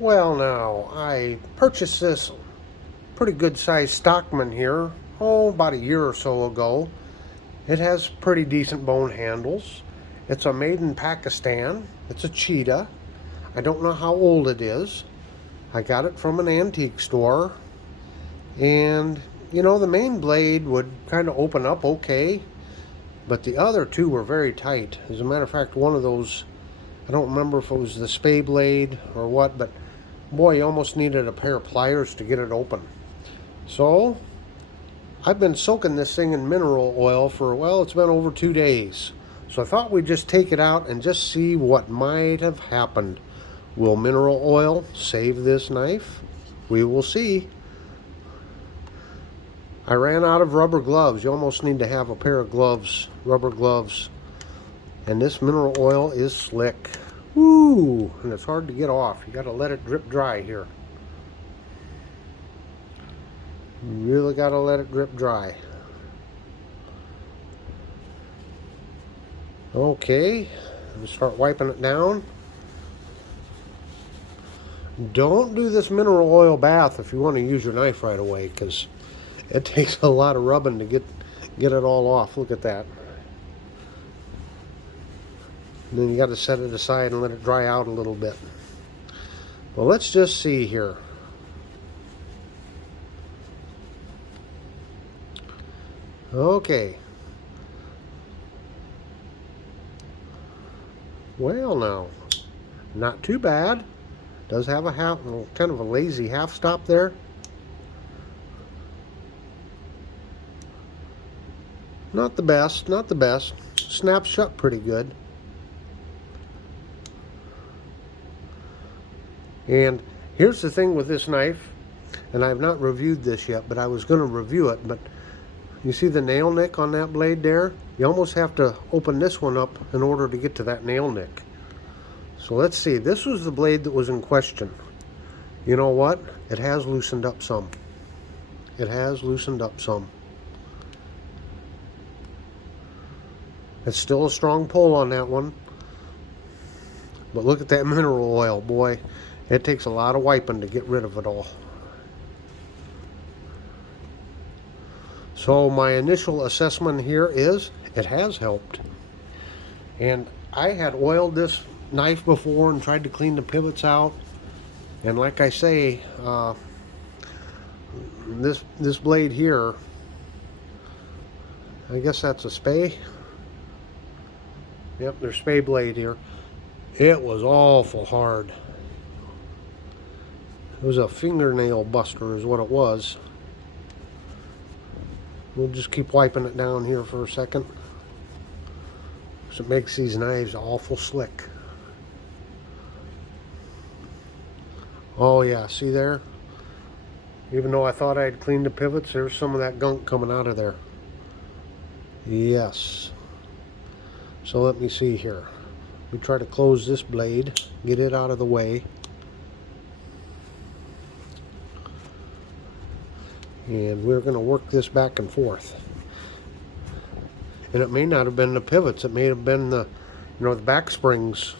Well, now, I purchased this pretty good sized Stockman here, about a year or so ago. It has pretty decent bone handles. It's a made in Pakistan. It's a cheetah. I don't know how old it is. I got it from an antique store, and the main blade would kind of open up okay, but the other two were very tight. As a matter of fact, one of those, I don't remember if it was the spay blade or what, but boy, you almost needed a pair of pliers to get it open. So I've been soaking this thing in mineral oil for, well, it's been over 2 days. So I thought we'd just take it out and just see what might have happened. Will mineral oil save this knife? We will see. I ran out of rubber gloves. You almost need to have a pair of gloves, rubber gloves. And this mineral oil is slick. Woo! And it's hard to get off. You gotta let it drip dry here. You really gotta let it drip dry. Okay, start wiping it down. Don't do this mineral oil bath if you want to use your knife right away, because it takes a lot of rubbing to get it all off. Look at that. And then you got to set it aside and let it dry out a little bit. Well, let's just see here. Okay. Well, now, not too bad. Does have a kind of a lazy half stop there. Not the best, not the best. Snaps shut pretty good. And here's the thing with this knife, and I've not reviewed this yet, but I was going to review it, but you see the nail nick on that blade there? You almost have to open this one up in order to get to that nail nick. So let's see, this was the blade that was in question. You know what? It has loosened up some. It has loosened up some. It's still a strong pull on that one. But look at that mineral oil, boy. It takes a lot of wiping to get rid of it all. So my initial assessment here is it has helped. And I had oiled this knife before and tried to clean the pivots out. And like I say, this blade here, I guess that's a spay. Yep, there's spay blade here. It was awful hard. It was a fingernail buster is what it was. We'll just keep wiping it down here for a second. So it makes these knives awful slick. Oh yeah, see there? Even though I thought I had cleaned the pivots, there's some of that gunk coming out of there. Yes. So let me see here. We try to close this blade, get it out of the way. And we're going to work this back and forth. And it may not have been the pivots, it may have been the back springs.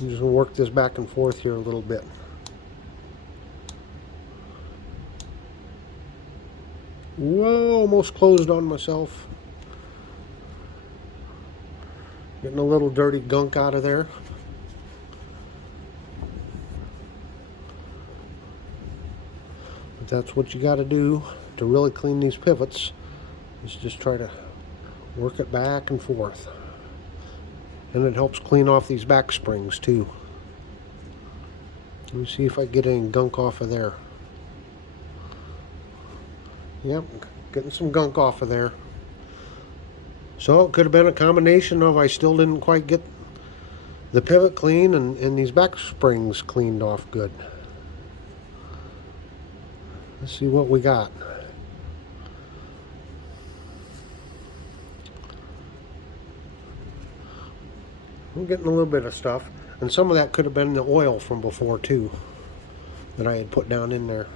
I'm just going to work this back and forth here a little bit. Whoa, almost closed on myself. Getting a little dirty gunk out of there. But that's what you got to do to really clean these pivots, is just try to work it back and forth. And it helps clean off these back springs too. Let me see if I get any gunk off of there. Yep, getting some gunk off of there. So it could have been a combination of I still didn't quite get the pivot clean and these back springs cleaned off good. Let's see what we got. I'm getting a little bit of stuff, and some of that could have been the oil from before too that I had put down in there.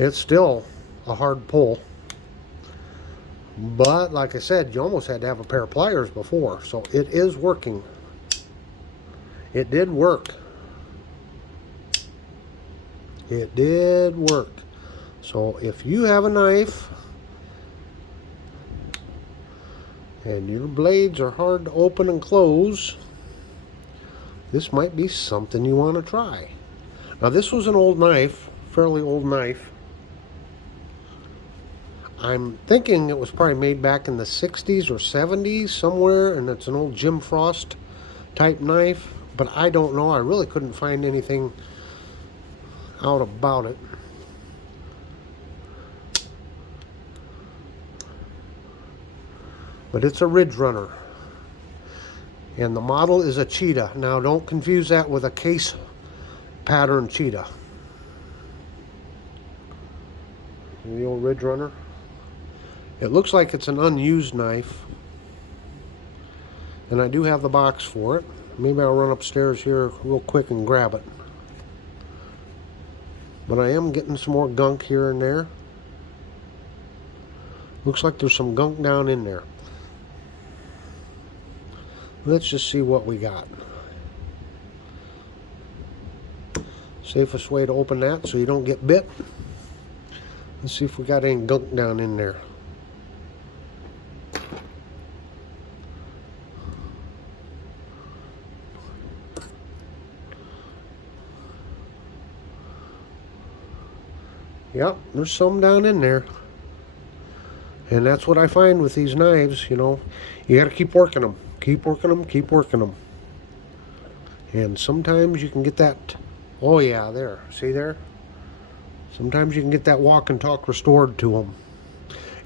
It's still a hard pull. But like I said, you almost had to have a pair of pliers before. So it is working. It did work. It did work. So if you have a knife and your blades are hard to open and close, this might be something you want to try. Now this was an old knife, fairly old knife. I'm thinking it was probably made back in the 60s or 70s somewhere, and it's an old Jim Frost type knife, but I don't know. I really couldn't find anything out about it. But it's a Ridge Runner, and the model is a cheetah. Now don't confuse that with a case pattern cheetah. The old Ridge Runner. It looks like it's an unused knife, and I do have the box for it. Maybe I'll run upstairs here real quick and grab it. But I am getting some more gunk here and there. Looks like there's some gunk down in there. Let's just see what we got. Safest way to open that so you don't get bit. Let's see if we got any gunk down in there. Yep, there's some down in there. And that's what I find with these knives, you know. You got to keep working them. Keep working them, keep working them. And sometimes you can get that, oh yeah, there. See there? Sometimes you can get that walk and talk restored to them.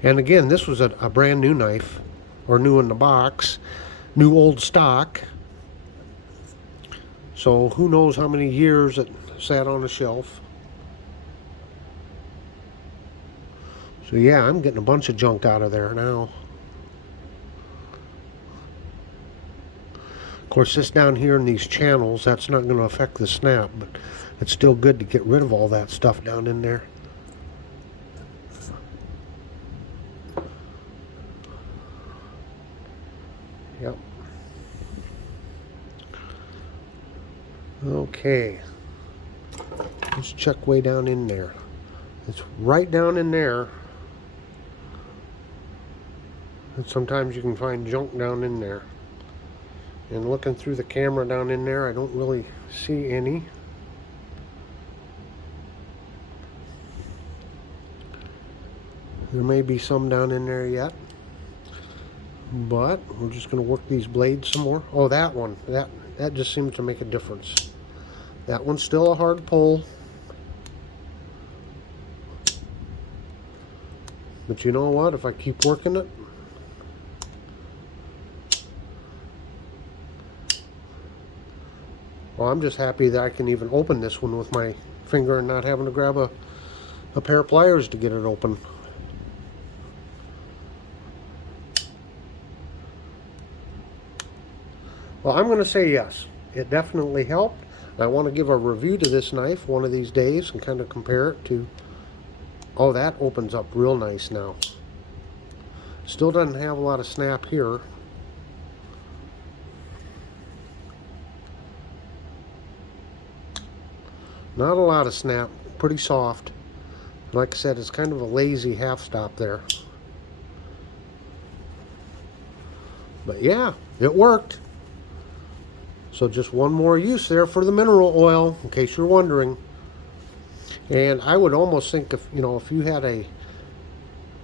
And again, this was a brand new knife, or new in the box, new old stock. So who knows how many years it sat on a shelf. So yeah, I'm getting a bunch of junk out of there now. Of course, this down here in these channels, that's not going to affect the snap, but it's still good to get rid of all that stuff down in there. Yep. Okay. Let's check way down in there. It's right down in there. And sometimes you can find junk down in there. And looking through the camera down in there, I don't really see any. There may be some down in there yet. But we're just going to work these blades some more. Oh, that one. That just seems to make a difference. That one's still a hard pull. But you know what? If I keep working it, well, I'm just happy that I can even open this one with my finger and not having to grab a pair of pliers to get it open. Well, I'm going to say yes. It definitely helped. I want to give a review to this knife one of these days and kind of compare it to... Oh, that opens up real nice now. Still doesn't have a lot of snap here. Not a lot of snap, pretty soft. Like I said, it's kind of a lazy half stop there. But yeah, it worked. So just one more use there for the mineral oil, in case you're wondering. And I would almost think if you had a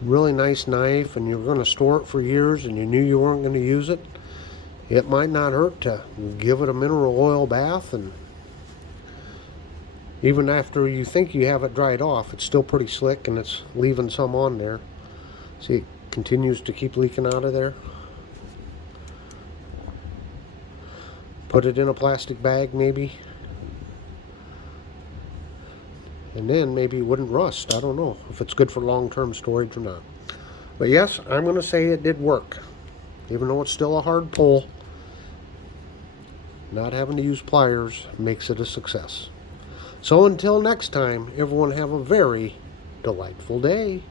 really nice knife and you were going to store it for years and you knew you weren't going to use it, it might not hurt to give it a mineral oil bath, and even after you think you have it dried off, it's still pretty slick and it's leaving some on there. See, it continues to keep leaking out of there. Put it in a plastic bag maybe. And then maybe it wouldn't rust. I don't know if it's good for long-term storage or not. But yes, I'm going to say it did work. Even though it's still a hard pull, not having to use pliers makes it a success. So until next time, everyone have a very delightful day.